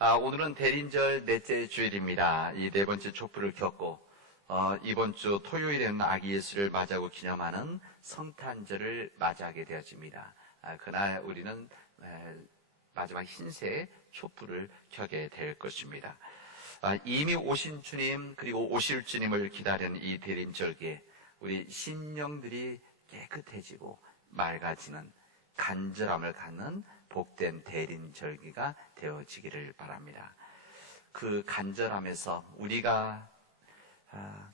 오늘은 대린절 넷째 주일입니다. 이 네 번째 촛불을 켰고 이번 주 토요일에는 아기 예수를 맞이하고 기념하는 성탄절을 맞이하게 되어집니다. 그날 우리는 마지막 흰색 촛불을 켜게 될 것입니다. 이미 오신 주님 그리고 오실 주님을 기다리는 이 대린절기에 우리 심령들이 깨끗해지고 맑아지는 간절함을 갖는 복된 대린절기가 되어지기를 바랍니다. 그 간절함에서 우리가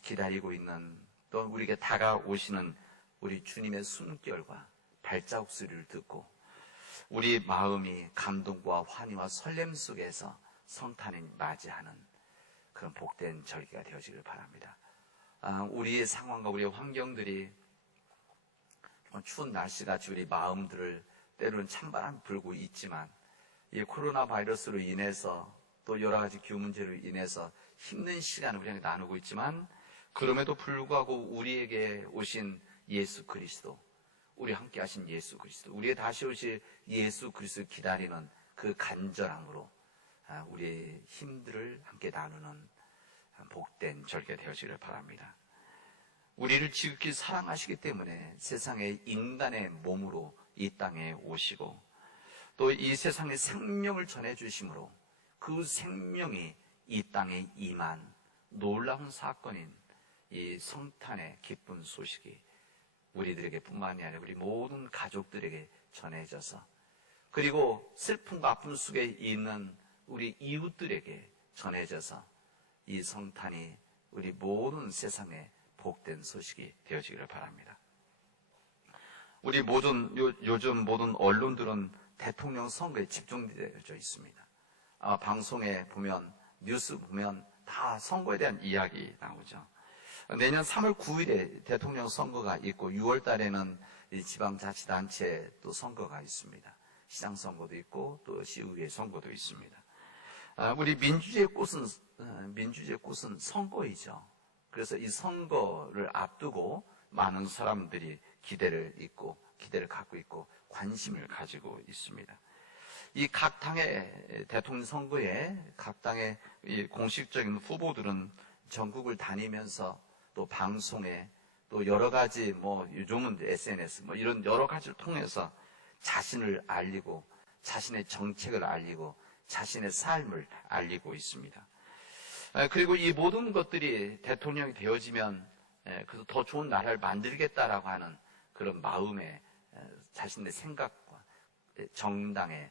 기다리고 있는 또 우리에게 다가오시는 우리 주님의 숨결과 발자국 소리를 듣고 우리 마음이 감동과 환희와 설렘 속에서 성탄을 맞이하는 그런 복된 절기가 되어지기를 바랍니다. 우리의 상황과 우리의 환경들이 추운 날씨같이 우리 마음들을 때로는 찬바람 불고 있지만 이 코로나 바이러스로 인해서 또 여러 가지 기후 문제로 인해서 힘든 시간을 우리에게 나누고 있지만 그럼에도 불구하고 우리에게 오신 예수 그리스도, 우리 함께 하신 예수 그리스도, 우리의 다시 오실 예수 그리스도 기다리는 그 간절함으로 우리의 힘들을 함께 나누는 복된 절기가 되어지기를 바랍니다. 우리를 지극히 사랑하시기 때문에 세상의 인간의 몸으로 이 땅에 오시고 또 이 세상에 생명을 전해주심으로 그 생명이 이 땅에 임한 놀라운 사건인 이 성탄의 기쁜 소식이 우리들에게 뿐만이 아니라 우리 모든 가족들에게 전해져서 그리고 슬픔과 아픔 속에 있는 우리 이웃들에게 전해져서 이 성탄이 우리 모든 세상에 복된 소식이 되어지기를 바랍니다. 우리 요즘 모든 언론들은 대통령 선거에 집중되어 있습니다. 방송에 보면, 뉴스 보면 다 선거에 대한 이야기 나오죠. 내년 3월 9일에 대통령 선거가 있고 6월 달에는 지방자치단체 또 선거가 있습니다. 시장 선거도 있고 또 시의회 선거도 있습니다. 우리 민주주의의 꽃은 선거이죠. 그래서 이 선거를 앞두고 많은 사람들이 기대를 갖고 있고 관심을 가지고 있습니다. 이 각 당의 대통령 선거에 각 당의 이 공식적인 후보들은 전국을 다니면서 또 방송에 또 여러 가지 요즘은 SNS 이런 여러 가지를 통해서 자신을 알리고 자신의 정책을 알리고 자신의 삶을 알리고 있습니다. 그리고 이 모든 것들이 대통령이 되어지면 그래서 더 좋은 나라를 만들겠다라고 하는 그런 마음에 자신의 생각과 정당의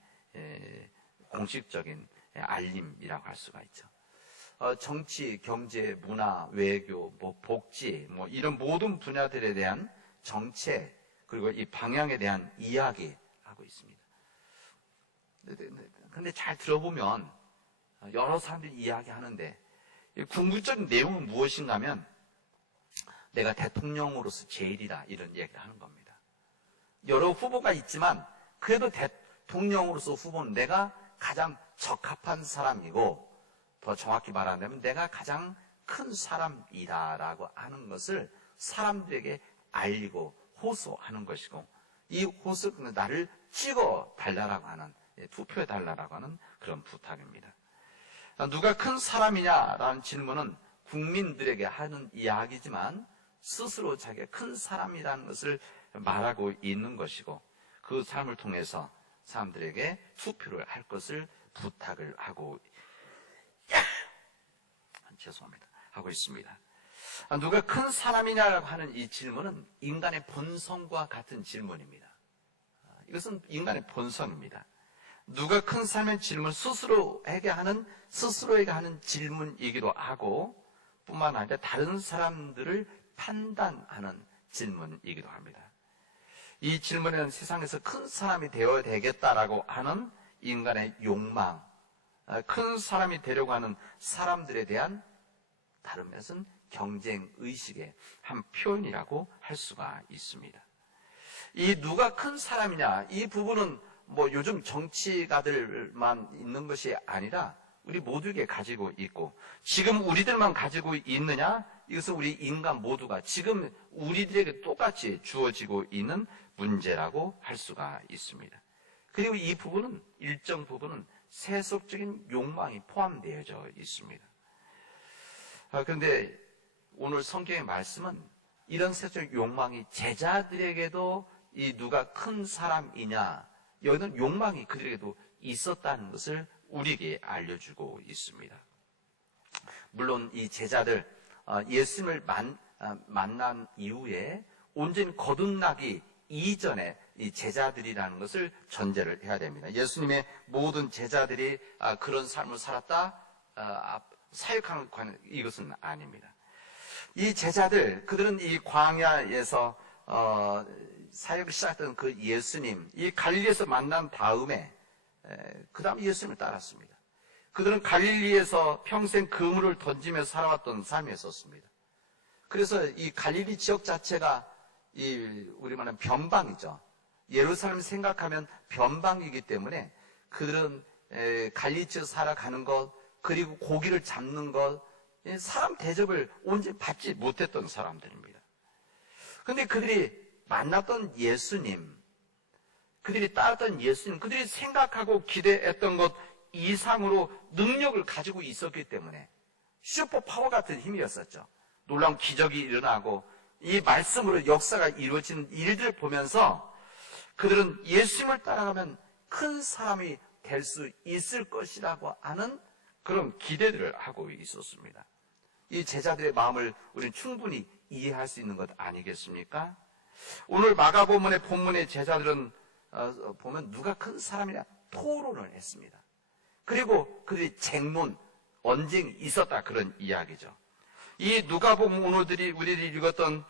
공식적인 알림이라고 할 수가 있죠. 정치, 경제, 문화, 외교, 복지 이런 모든 분야들에 대한 정책 그리고 이 방향에 대한 이야기하고 있습니다. 근데 잘 들어보면 여러 사람들이 이야기하는데 궁극적인 내용은 무엇인가 하면 내가 대통령으로서 제일이다 이런 얘기를 하는 겁니다. 여러 후보가 있지만 그래도 대통령으로서 후보는 내가 가장 적합한 사람이고 더 정확히 말하자면 내가 가장 큰 사람이다라고 하는 것을 사람들에게 알리고 호소하는 것이고 이 호소는 나를 찍어달라고 하는 투표해달라고 하는 그런 부탁입니다. 누가 큰 사람이냐라는 질문은 국민들에게 하는 이야기지만 스스로 자기가 큰 사람이라는 것을 말하고 있는 것이고 그 삶을 통해서 사람들에게 투표를 할 것을 부탁을 하고 하고 있습니다. 누가 큰 사람이냐라고 하는 이 질문은 인간의 본성과 같은 질문입니다. 이것은 인간의 본성입니다. 누가 큰 사람의 질문 스스로에게 하는 질문이기도 하고 뿐만 아니라 다른 사람들을 판단하는 질문이기도 합니다. 이 질문에는 세상에서 큰 사람이 되어야 되겠다라고 하는 인간의 욕망, 큰 사람이 되려고 하는 사람들에 대한 다른 면에서는 경쟁 의식의 한 표현이라고 할 수가 있습니다. 이 누가 큰 사람이냐, 이 부분은 요즘 정치가들만 있는 것이 아니라 우리 모두에게 가지고 있고 지금 우리들만 가지고 있느냐? 이것은 우리 인간 모두가 지금 우리들에게 똑같이 주어지고 있는 문제라고 할 수가 있습니다. 그리고 이 부분은 일정 부분은 세속적인 욕망이 포함되어져 있습니다. 그런데 오늘 성경의 말씀은 이런 세속적 욕망이 제자들에게도 이 누가 큰 사람이냐, 여기는 욕망이 그들에게도 있었다는 것을 우리에게 알려주고 있습니다. 물론 이 제자들 예수님을 만난 이후에 온전히 거듭나기 이전에 이 제자들이라는 것을 전제를 해야 됩니다. 예수님의 모든 제자들이 그런 삶을 살았다 사역하는 이것은 아닙니다. 이 제자들, 그들은 이 광야에서 사역을 시작했던 그 예수님, 이 갈릴리에서 만난 다음에 그 다음 예수님을 따랐습니다. 그들은 갈릴리에서 평생 그물을 던지며 살아왔던 삶이었습니다. 그래서 이 갈릴리 지역 자체가 우리 말하는 변방이죠. 예루살렘 생각하면 변방이기 때문에 그들은 갈릴리 지역 살아가는 것, 그리고 고기를 잡는 것, 사람 대접을 온전히 받지 못했던 사람들입니다. 그런데 그들이 만났던 예수님, 그들이 따랐던 예수님, 그들이 생각하고 기대했던 것 이상으로 능력을 가지고 있었기 때문에 슈퍼파워 같은 힘이었었죠. 놀라운 기적이 일어나고 이 말씀으로 역사가 이루어지는 일들을 보면서 그들은 예수님을 따라가면 큰 사람이 될 수 있을 것이라고 하는 그런 기대들을 하고 있었습니다. 이 제자들의 마음을 우리는 충분히 이해할 수 있는 것 아니겠습니까? 오늘 마가복음의 본문의 제자들은 보면 누가 큰 사람이냐 토론을 했습니다. 그리고 그들이 쟁론, 언쟁이 있었다, 그런 이야기죠. 이 누가복음, 오늘들이 우리들이 읽었던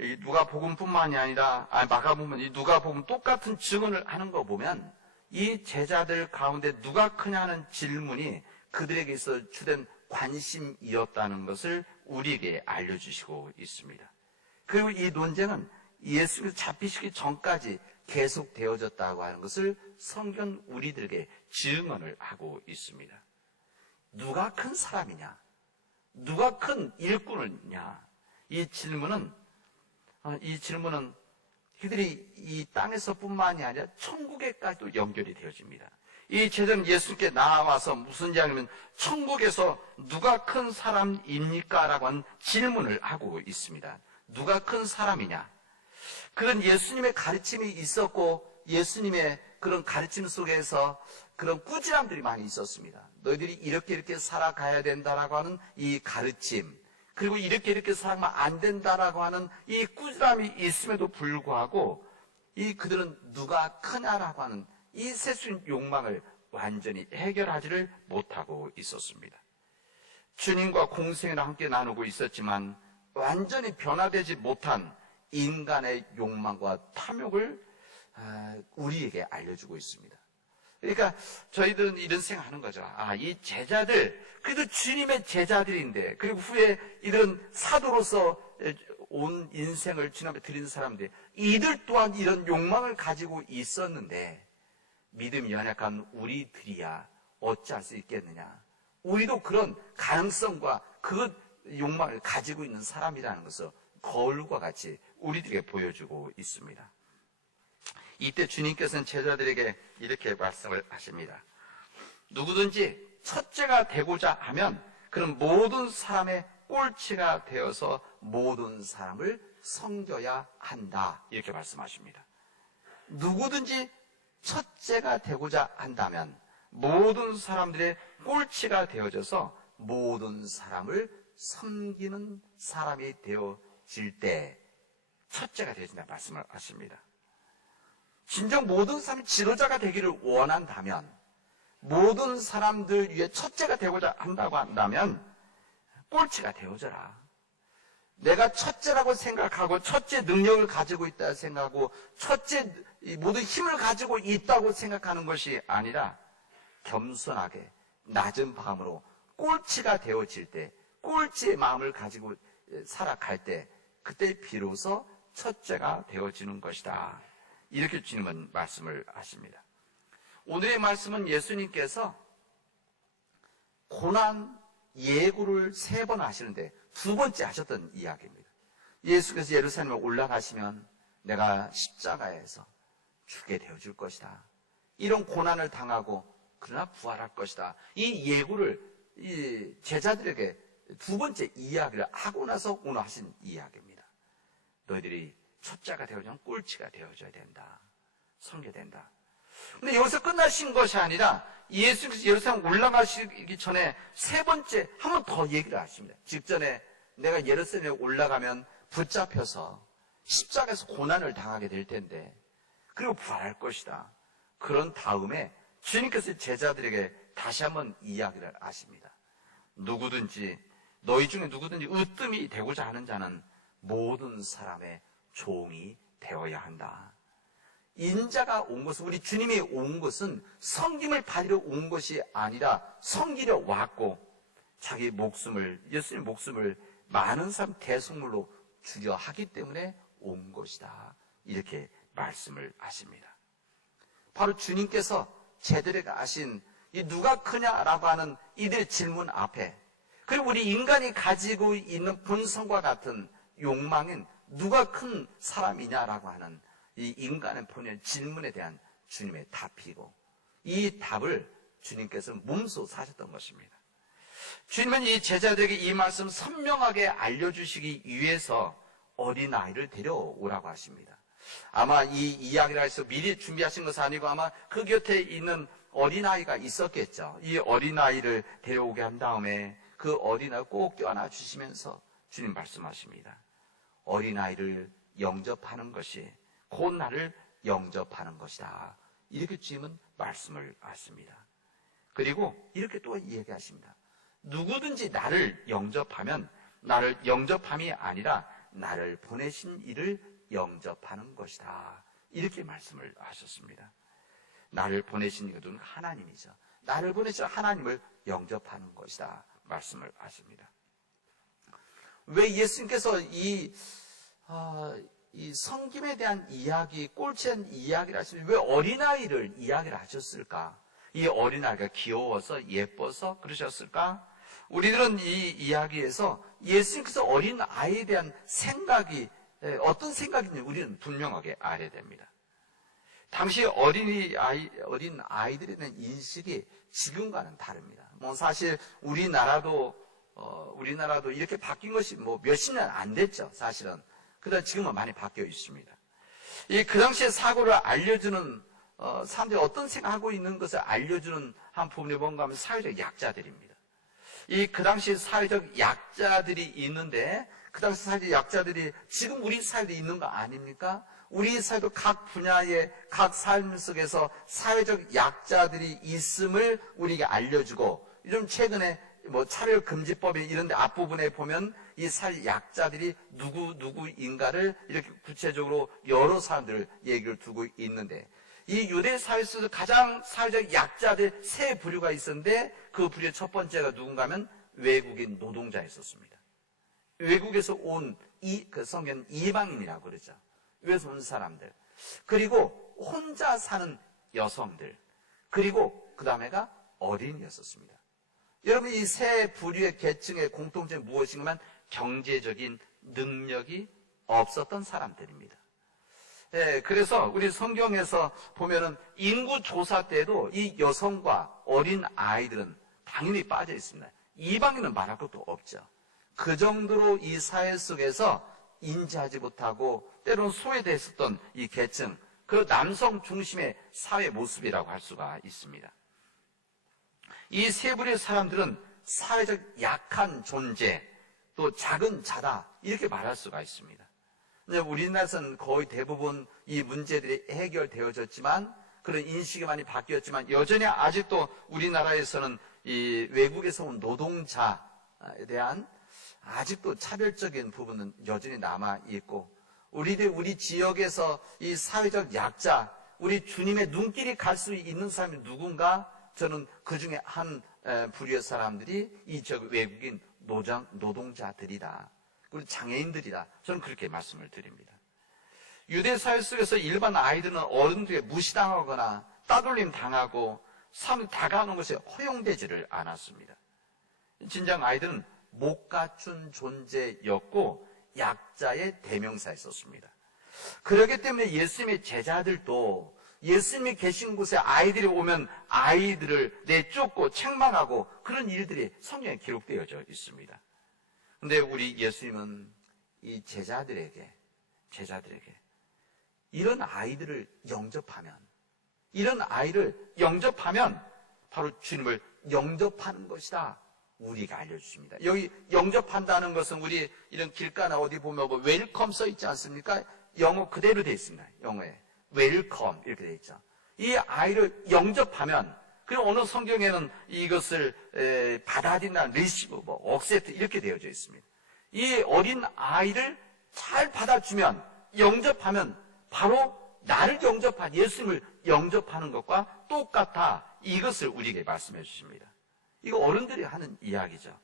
이 누가복음뿐만이 아니라 마가복음, 이 누가복음 똑같은 증언을 하는 거 보면 이 제자들 가운데 누가 크냐는 질문이 그들에게서 주된 관심이었다는 것을 우리에게 알려주시고 있습니다. 그리고 이 논쟁은 예수를 잡히시기 전까지 계속되어졌다고 하는 것을 성경 우리들에게 증언을 하고 있습니다. 누가 큰 사람이냐? 누가 큰 일꾼이냐? 이 질문은 그들이 이 땅에서뿐만이 아니라 천국에까지도 연결이 되어집니다. 이 제자는 예수님께 나와서 무슨 이야기냐면 천국에서 누가 큰 사람입니까? 라고 하는 질문을 하고 있습니다. 누가 큰 사람이냐? 그런 예수님의 가르침이 있었고 예수님의 그런 가르침 속에서 그런 꾸지람들이 많이 있었습니다. 너희들이 이렇게 살아가야 된다라고 하는 이 가르침, 그리고 이렇게 살아가면 안 된다라고 하는 이 꾸지람이 있음에도 불구하고 그들은 누가 크냐라고 하는 이 세속적인 욕망을 완전히 해결하지를 못하고 있었습니다. 주님과 공생을 함께 나누고 있었지만 완전히 변화되지 못한 인간의 욕망과 탐욕을 우리에게 알려주고 있습니다. 그러니까 저희들은 이런 생각하는 거죠. 이 제자들, 그래도 주님의 제자들인데, 그리고 후에 이런 사도로서 온 인생을 주님 앞에 드린 사람들, 이들 또한 이런 욕망을 가지고 있었는데 믿음이 연약한 우리들이야 어찌할 수 있겠느냐. 우리도 그런 가능성과 그 욕망을 가지고 있는 사람이라는 것을 거울과 같이 우리들에게 보여주고 있습니다. 이때 주님께서는 제자들에게 이렇게 말씀을 하십니다. 누구든지 첫째가 되고자 하면 그런 모든 사람의 꼴찌가 되어서 모든 사람을 섬겨야 한다, 이렇게 말씀하십니다. 누구든지 첫째가 되고자 한다면 모든 사람들의 꼴찌가 되어져서 모든 사람을 섬기는 사람이 되어질 때 첫째가 되어진다 말씀을 하십니다. 진정 모든 사람이 지도자가 되기를 원한다면, 모든 사람들 위해 첫째가 되고자 한다고 한다면 꼴찌가 되어져라. 내가 첫째라고 생각하고 첫째 능력을 가지고 있다 생각하고 첫째 모든 힘을 가지고 있다고 생각하는 것이 아니라 겸손하게 낮은 마음으로 꼴찌가 되어질 때, 꼴찌의 마음을 가지고 살아갈 때, 그때 비로소 첫째가 되어지는 것이다, 이렇게 주님은 말씀을 하십니다. 오늘의 말씀은 예수님께서 고난 예고를 3번 하시는데 2번째 하셨던 이야기입니다. 예수께서 예루살렘에 올라가시면 내가 십자가에서 죽게 되어줄 것이다, 이런 고난을 당하고 그러나 부활할 것이다. 이 예고를 이 제자들에게 두 번째 이야기를 하고 나서 오늘 하신 이야기입니다. 너희들이 초짜가 되어주면 꼴찌가 되어줘야 된다. 설계된다. 근데 여기서 끝나신 것이 아니라 예수께서 예루살렘 올라가시기 전에 세 번째 한 번 더 얘기를 하십니다. 직전에 내가 예루살렘에 올라가면 붙잡혀서 십자가에서 고난을 당하게 될 텐데 그리고 부활할 것이다. 그런 다음에 주님께서 제자들에게 다시 한번 이야기를 하십니다. 누구든지 너희 중에 누구든지 으뜸이 되고자 하는 자는 모든 사람의 종이 되어야 한다. 인자가 온 것은, 우리 주님이 온 것은 섬김을 받으러 온 것이 아니라 섬기려 왔고 자기 목숨을, 예수님 목숨을 많은 사람 대속물로 주려 하기 때문에 온 것이다. 이렇게 말씀을 하십니다. 바로 주님께서 제들에게 하신 이 누가 크냐라고 하는 이들의 질문 앞에, 그리고 우리 인간이 가지고 있는 본성과 같은 욕망인 누가 큰 사람이냐라고 하는 이 인간의 본연 질문에 대한 주님의 답이고, 이 답을 주님께서 몸소 사셨던 것입니다. 주님은 이 제자들에게 이 말씀 선명하게 알려주시기 위해서 어린아이를 데려오라고 하십니다. 아마 이 이야기를 해서 미리 준비하신 것은 아니고 아마 그 곁에 있는 어린아이가 있었겠죠. 이 어린아이를 데려오게 한 다음에 그 어린아이를 꼭 껴안아 주시면서 주님 말씀하십니다. 어린아이를 영접하는 것이 곧 나를 영접하는 것이다. 이렇게 주님은 말씀을 하십니다. 그리고 이렇게 또 얘기하십니다. 누구든지 나를 영접하면 나를 영접함이 아니라 나를 보내신 이를 영접하는 것이다. 이렇게 말씀을 하셨습니다. 나를 보내신 이는 하나님이죠. 나를 보내신 하나님을 영접하는 것이다. 말씀을 하십니다. 왜 예수님께서 이 섬김에 대한 이야기, 꼴찌한 이야기를 하시면 왜 어린아이를 이야기를 하셨을까? 이 어린아이가 귀여워서 예뻐서 그러셨을까? 우리들은 이 이야기에서 예수님께서 어린아이에 대한 생각이 어떤 생각인지 우리는 분명하게 알아야 됩니다. 당시 어린 아이들에 대한 인식이 지금과는 다릅니다. 뭐 사실 우리나라도 이렇게 바뀐 것이 뭐 몇십 년 안 됐죠, 사실은. 그러나 지금은 많이 바뀌어 있습니다. 그 당시의 사고를 알려주는, 사람들이 어떤 생각하고 있는 것을 알려주는 한 부분이 뭔가 하면 사회적 약자들입니다. 그 당시 사회적 약자들이 있는데, 그 당시 사회적 약자들이 지금 우리 사회도 있는 거 아닙니까? 우리 사회도 각 분야의 각 삶 속에서 사회적 약자들이 있음을 우리에게 알려주고, 좀 최근에 뭐 차별금지법에 이런 데 앞부분에 보면 이 사회 약자들이 누구인가를 이렇게 구체적으로 여러 사람들을 얘기를 두고 있는데, 이 유대 사회 속에서 가장 사회적 약자들 세 부류가 있었는데 그 부류의 첫 번째가 누군가 하면 외국인 노동자였었습니다. 외국에서 온 그 성경 이방인이라고 그러죠. 외국에서 온 사람들. 그리고 혼자 사는 여성들. 그리고 그 다음에가 어린이였었습니다. 여러분, 이 세 부류의 계층의 공통점이 무엇인가면 경제적인 능력이 없었던 사람들입니다. 그래서 우리 성경에서 보면은 인구 조사 때도 이 여성과 어린 아이들은 당연히 빠져 있습니다. 이방인은 말할 것도 없죠. 그 정도로 이 사회 속에서 인지하지 못하고 때로는 소외됐었던 이 계층, 그 남성 중심의 사회 모습이라고 할 수가 있습니다. 이 세 부류의 사람들은 사회적 약한 존재, 또 작은 자다, 이렇게 말할 수가 있습니다. 우리나라에서는 거의 대부분 이 문제들이 해결되어졌지만, 그런 인식이 많이 바뀌었지만, 여전히 아직도 우리나라에서는 이 외국에서 온 노동자에 대한 아직도 차별적인 부분은 여전히 남아있고, 우리 지역에서 이 사회적 약자, 우리 주님의 눈길이 갈 수 있는 사람이 누군가? 저는 그 중에 한 부류의 사람들이 이 지역 외국인 노동자들이다. 그리고 장애인들이다. 저는 그렇게 말씀을 드립니다. 유대 사회 속에서 일반 아이들은 어른들에게 무시당하거나 따돌림 당하고 사람이 다가오는 것이 허용되지를 않았습니다. 진정 아이들은 못 갖춘 존재였고 약자의 대명사였었습니다. 그렇기 때문에 예수님의 제자들도 예수님이 계신 곳에 아이들이 오면 아이들을 내쫓고 책망하고 그런 일들이 성경에 기록되어져 있습니다. 근데 우리 예수님은 이 제자들에게 이런 아이들을 이런 아이를 영접하면 바로 주님을 영접하는 것이다. 우리가 알려주십니다. 여기 영접한다는 것은 우리 이런 길가나 어디 보면 뭐 웰컴 써 있지 않습니까? 영어 그대로 되어 있습니다. 영어에. 웰컴 이렇게 되어 있죠. 이 아이를 영접하면, 그리고 어느 성경에는 이것을 받아들인다는 리시브, 억셉트 이렇게 되어져 있습니다. 이 어린 아이를 잘 받아주면, 영접하면 바로 나를 영접한 예수님을 영접하는 것과 똑같아. 이것을 우리에게 말씀해 주십니다. 이거 어른들이 하는 이야기죠.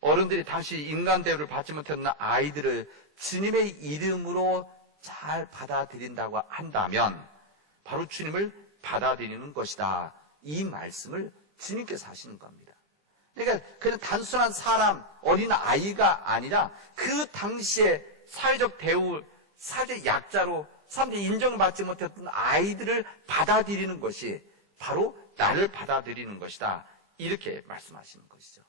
어른들이 당시 인간 대우를 받지 못했던 아이들을 주님의 이름으로 잘 받아들인다고 한다면 바로 주님을 받아들이는 것이다. 이 말씀을 주님께서 하시는 겁니다. 그러니까 그냥 단순한 사람, 어린 아이가 아니라 그 당시에 사회적 대우, 사회적 약자로 사람들이 인정받지 못했던 아이들을 받아들이는 것이 바로 나를 받아들이는 것이다. 이렇게 말씀하시는 것이죠.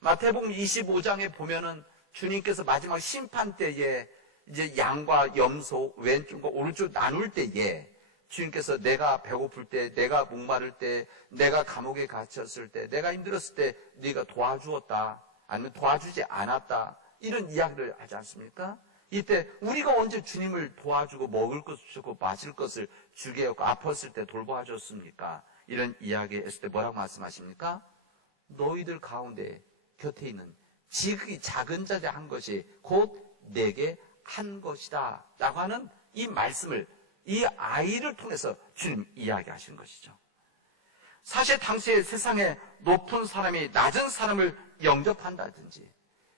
마태복음 25장에 보면은 주님께서 마지막 심판 때에 이제 양과 염소 왼쪽과 오른쪽 나눌 때에 주님께서 내가 배고플 때, 내가 목마를 때, 내가 감옥에 갇혔을 때, 내가 힘들었을 때 네가 도와주었다, 아니면 도와주지 않았다, 이런 이야기를 하지 않습니까? 이때 우리가 언제 주님을 도와주고 먹을 것을 주고 마실 것을 주게 하고 아팠을 때 돌보아줬습니까? 이런 이야기 했을 때 뭐라고 말씀하십니까? 너희들 가운데 곁에 있는 지극히 작은 자의 한 것이 곧 내게 한 것이다 라고 하는 이 말씀을 이 아이를 통해서 주님 이야기하시는 것이죠. 사실 당시에 세상에 높은 사람이 낮은 사람을 영접한다든지,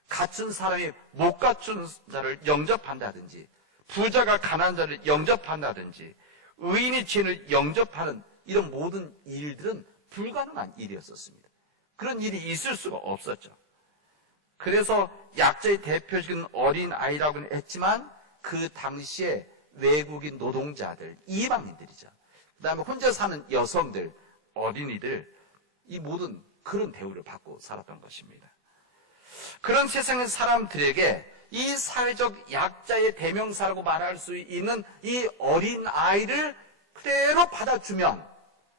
갖춘 사람이 못 갖춘 자를 영접한다든지, 부자가 가난한 자를 영접한다든지, 의인이 죄인을 영접하는 이런 모든 일들은 불가능한 일이었었습니다. 그런 일이 있을 수가 없었죠. 그래서 약자의 대표적인 어린 아이라고는 했지만 그 당시에 외국인 노동자들, 이방인들이죠. 그 다음에 혼자 사는 여성들, 어린이들, 이 모든 그런 대우를 받고 살았던 것입니다. 그런 세상의 사람들에게 이 사회적 약자의 대명사라고 말할 수 있는 이 어린 아이를 그대로 받아주면,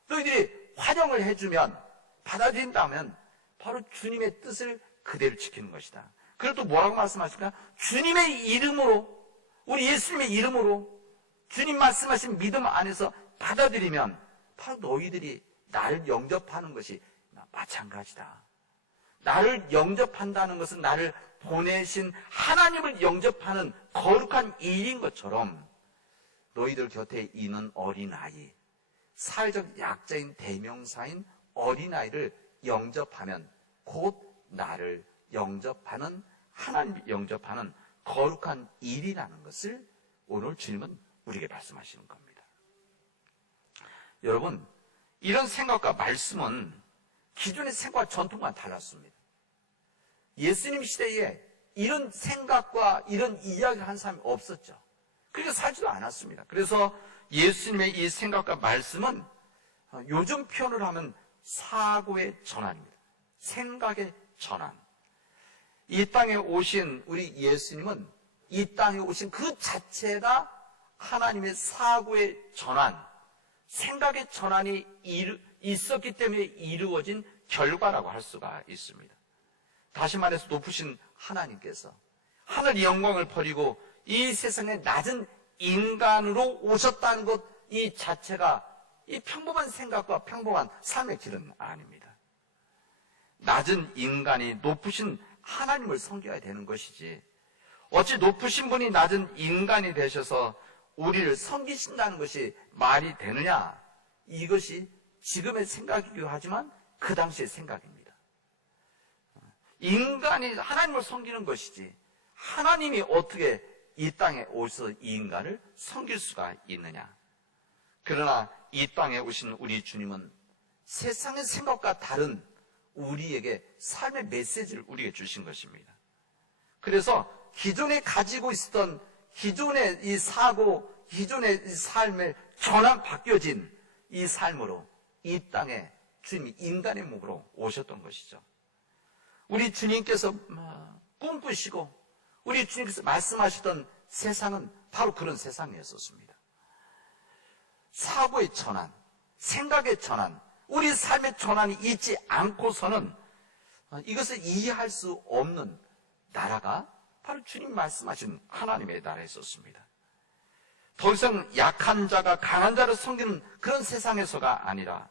너희들이 환영을 해주면, 받아들인다면 바로 주님의 뜻을 그대로 지키는 것이다. 그리고 또 뭐라고 말씀하실까? 주님의 이름으로, 우리 예수님의 이름으로 주님 말씀하신 믿음 안에서 받아들이면 바로 너희들이 나를 영접하는 것이 마찬가지다. 나를 영접한다는 것은 나를 보내신 하나님을 영접하는 거룩한 일인 것처럼 너희들 곁에 있는 어린아이, 사회적 약자인 대명사인 어린아이를 영접하면 곧 나를 영접하는, 하나님을 영접하는 거룩한 일이라는 것을 오늘 주님은 우리에게 말씀하시는 겁니다. 여러분, 이런 생각과 말씀은 기존의 생각과 전통과 달랐습니다. 예수님 시대에 이런 생각과 이런 이야기를 한 사람이 없었죠. 그렇게 살지도 않았습니다. 그래서 예수님의 이 생각과 말씀은 요즘 표현을 하면 사고의 전환입니다. 생각의 전환. 이 땅에 오신 우리 예수님은 이 땅에 오신 그 자체가 하나님의 사고의 전환, 생각의 전환이 있었기 때문에 이루어진 결과라고 할 수가 있습니다. 다시 말해서 높으신 하나님께서 하늘 영광을 버리고 이 세상에 낮은 인간으로 오셨다는 것, 이 자체가 이 평범한 생각과 평범한 삶의 길은 아닙니다. 낮은 인간이 높으신 하나님을 섬겨야 되는 것이지, 어찌 높으신 분이 낮은 인간이 되셔서 우리를 섬기신다는 것이 말이 되느냐? 이것이 지금의 생각이기도 하지만 그 당시의 생각입니다. 인간이 하나님을 섬기는 것이지 하나님이 어떻게 이 땅에 오셔서 이 인간을 섬길 수가 있느냐? 그러나 이 땅에 오신 우리 주님은 세상의 생각과 다른 우리에게 삶의 메시지를 우리에게 주신 것입니다. 그래서 기존에 가지고 있었던 기존의 이 사고, 기존의 이 삶을 전환 바뀌어진 이 삶으로 이 땅에 주님이 인간의 몸으로 오셨던 것이죠. 우리 주님께서 꿈꾸시고 우리 주님께서 말씀하시던 세상은 바로 그런 세상이었었습니다. 사고의 전환, 생각의 전환, 우리 삶의 전환이 있지 않고서는 이것을 이해할 수 없는 나라가 바로 주님 말씀하신 하나님의 나라였었습니다. 더 이상 약한 자가 강한 자를 섬기는 그런 세상에서가 아니라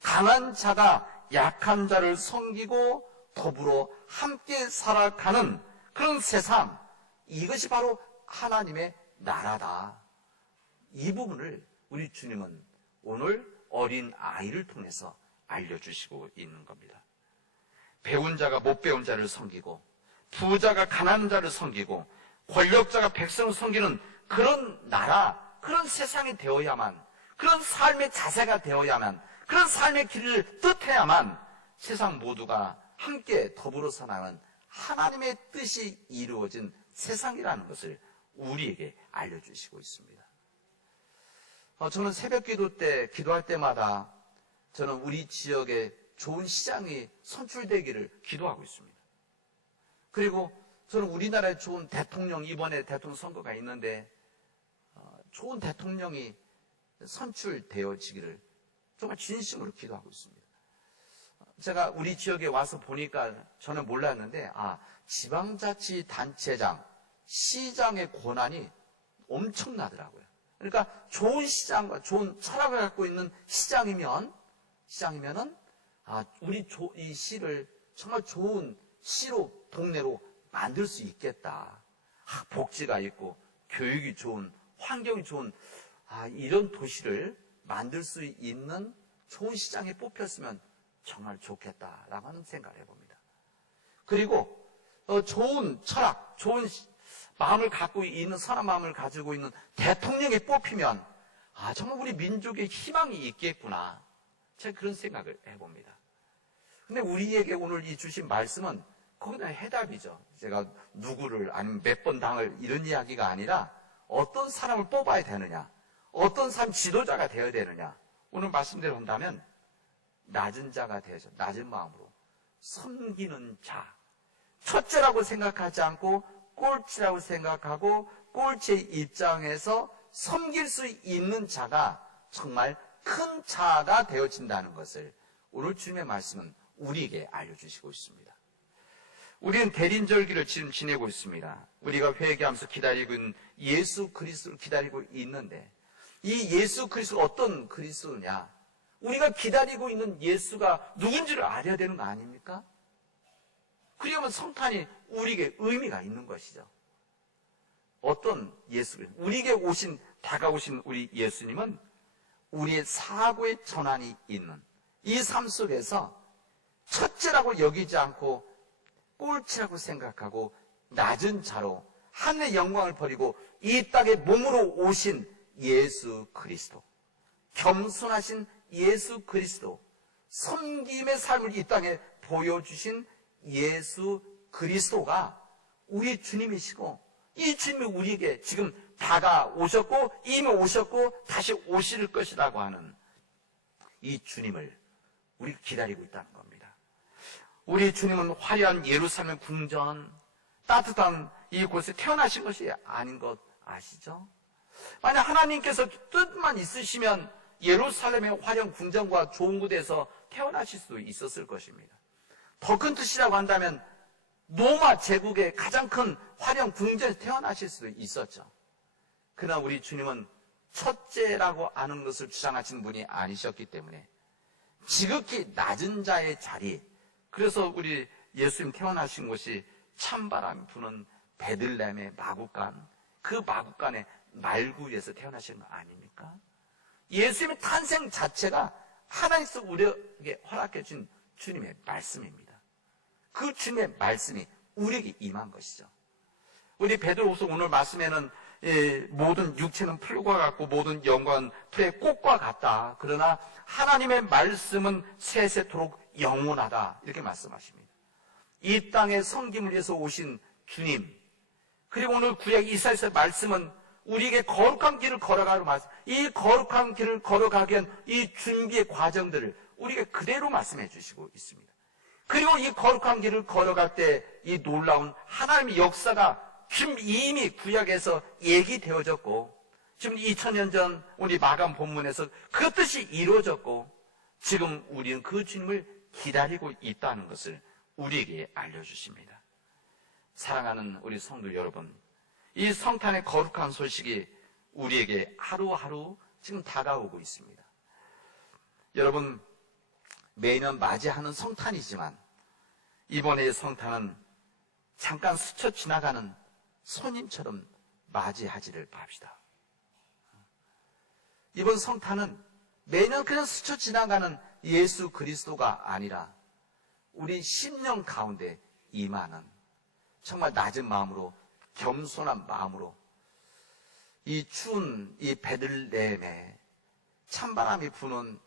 강한 자가 약한 자를 섬기고 더불어 함께 살아가는 그런 세상, 이것이 바로 하나님의 나라다. 이 부분을 우리 주님은 오늘 어린 아이를 통해서 알려주시고 있는 겁니다. 배운 자가 못 배운 자를 섬기고 부자가 가난한 자를 섬기고 권력자가 백성을 섬기는 그런 나라, 그런 세상이 되어야만, 그런 삶의 자세가 되어야만, 그런 삶의 길을 뜻해야만 세상 모두가 함께 더불어 살아가는 하나님의 뜻이 이루어진 세상이라는 것을 우리에게 알려주시고 있습니다. 저는 새벽 기도 때, 기도할 때마다 저는 우리 지역에 좋은 시장이 선출되기를 기도하고 있습니다. 그리고 저는 우리나라에 좋은 대통령, 이번에 대통령 선거가 있는데 좋은 대통령이 선출되어지기를 정말 진심으로 기도하고 있습니다. 제가 우리 지역에 와서 보니까 저는 몰랐는데 지방자치단체장, 시장의 권한이 엄청나더라고요. 그러니까 좋은 시장과 좋은 철학을 갖고 있는 시장이면은 우리 이 시를 정말 좋은 시로, 동네로 만들 수 있겠다. 복지가 있고 교육이 좋은, 환경이 좋은 이런 도시를 만들 수 있는 좋은 시장에 뽑혔으면 정말 좋겠다라고 하는 생각을 해봅니다. 그리고 좋은 철학, 좋은 마음을 갖고 있는, 선한 마음을 가지고 있는 대통령이 뽑히면 정말 우리 민족의 희망이 있겠구나. 제가 그런 생각을 해봅니다. 근데 우리에게 오늘 이 주신 말씀은 거기다 해답이죠. 제가 누구를 아니면 몇 번 당을 이런 이야기가 아니라 어떤 사람을 뽑아야 되느냐, 어떤 사람 지도자가 되어야 되느냐. 오늘 말씀대로 한다면 낮은 자가 되어서 낮은 마음으로 섬기는 자, 첫째라고 생각하지 않고 꼴찌라고 생각하고 꼴찌의 입장에서 섬길 수 있는 자가 정말 큰 자가 되어진다는 것을 오늘 주님의 말씀은 우리에게 알려주시고 있습니다. 우리는 대린절기를 지금 지내고 있습니다. 우리가 회개하면서 기다리고 있는 예수 그리스도를 기다리고 있는데 이 예수 그리스도가 어떤 그리스도냐? 우리가 기다리고 있는 예수가 누군지를 알아야 되는 거 아닙니까? 그러면 성탄이 우리에게 의미가 있는 것이죠. 어떤 예수를, 우리에게 다가오신 우리 예수님은 우리의 사고의 전환이 있는 이 삶 속에서 첫째라고 여기지 않고 꼴찌라고 생각하고 낮은 자로 하늘의 영광을 버리고 이 땅에 몸으로 오신 예수 그리스도, 겸손하신 예수 그리스도, 섬김의 삶을 이 땅에 보여주신 예수 그리스도가 우리 주님이시고 이 주님이 우리에게 지금 다가오셨고 이미 오셨고 다시 오실 것이라고 하는 이 주님을 우리가 기다리고 있다는 겁니다. 우리 주님은 화려한 예루살렘 궁전, 따뜻한 이곳에 태어나신 것이 아닌 것 아시죠? 만약 하나님께서 뜻만 있으시면 예루살렘의 화려한 궁전과 좋은 곳에서 태어나실 수도 있었을 것입니다. 더 큰 뜻이라고 한다면 로마 제국의 가장 큰 화려한 궁전에서 태어나실 수도 있었죠. 그러나 우리 주님은 첫째라고 하는 것을 주장하신 분이 아니셨기 때문에 지극히 낮은 자의 자리, 그래서 우리 예수님 태어나신 곳이 찬바람 부는 베들레헴의 마구간, 그 마구간의 말구에서 태어나신 거 아닙니까? 예수님의 탄생 자체가 하나님께서 우리에게 허락해 준 주님의 말씀입니다. 그 주님의 말씀이 우리에게 임한 것이죠. 우리 베드로후서 오늘 말씀에는 모든 육체는 풀과 같고 모든 영광은 풀의 꽃과 같다. 그러나 하나님의 말씀은 세세토록 영원하다. 이렇게 말씀하십니다. 이 땅의 섬김을 위해서 오신 주님, 그리고 오늘 구약 이사야서의 말씀은 우리에게 거룩한 길을 걸어가라고 말씀. 이 거룩한 길을 걸어가기 위한 이 준비의 과정들을 우리에게 그대로 말씀해 주시고 있습니다. 그리고 이 거룩한 길을 걸어갈 때 이 놀라운 하나님의 역사가 지금 이미 구약에서 얘기되어졌고, 지금 2000년 전 우리 마감 본문에서 그 뜻이 이루어졌고, 지금 우리는 그 주님을 기다리고 있다는 것을 우리에게 알려주십니다. 사랑하는 우리 성도 여러분, 이 성탄의 거룩한 소식이 우리에게 하루하루 지금 다가오고 있습니다. 여러분, 매년 맞이하는 성탄이지만 이번의 성탄은 잠깐 스쳐 지나가는 손님처럼 맞이하지를 맙시다. 이번 성탄은 매년 그냥 스쳐 지나가는 예수 그리스도가 아니라 우리 심령 가운데 임하는 정말 낮은 마음으로, 겸손한 마음으로 이 추운 이 베들레헴에 찬바람이 부는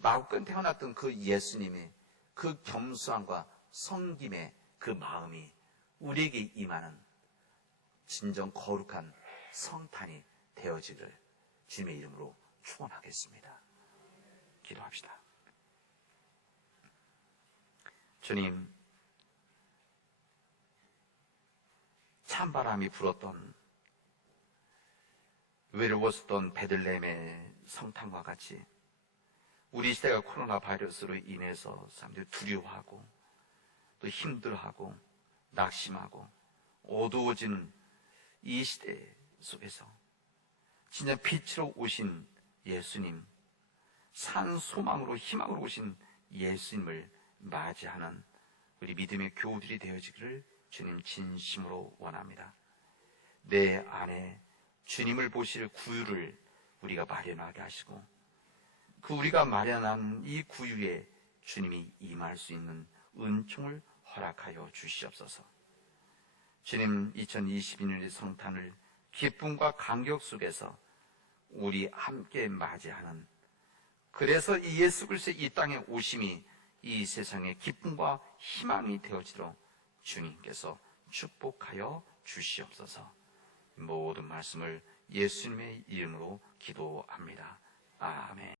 마구간 태어났던 그 예수님이 그 겸손함과 섬김의 그 마음이 우리에게 임하는 진정 거룩한 성탄이 되어지기를 주님의 이름으로 축원하겠습니다. 기도합시다. 주님, 찬바람이 불었던, 외로웠던 베들레헴의 성탄과 같이 우리 시대가 코로나 바이러스로 인해서 사람들이 두려워하고 또 힘들어하고 낙심하고 어두워진 이 시대 속에서 진짜 빛으로 오신 예수님, 산 소망으로 희망으로 오신 예수님을 맞이하는 우리 믿음의 교우들이 되어지기를 주님 진심으로 원합니다. 내 안에 주님을 보실 구유를 우리가 마련하게 하시고, 그 우리가 마련한 이 구유에 주님이 임할 수 있는 은총을 허락하여 주시옵소서. 주님, 2022년의 성탄을 기쁨과 감격 속에서 우리 함께 맞이하는, 그래서 이 예수 그리스도의 이 땅에 오심이 이 세상의 기쁨과 희망이 되어지도록 주님께서 축복하여 주시옵소서. 모든 말씀을 예수님의 이름으로 기도합니다. 아멘.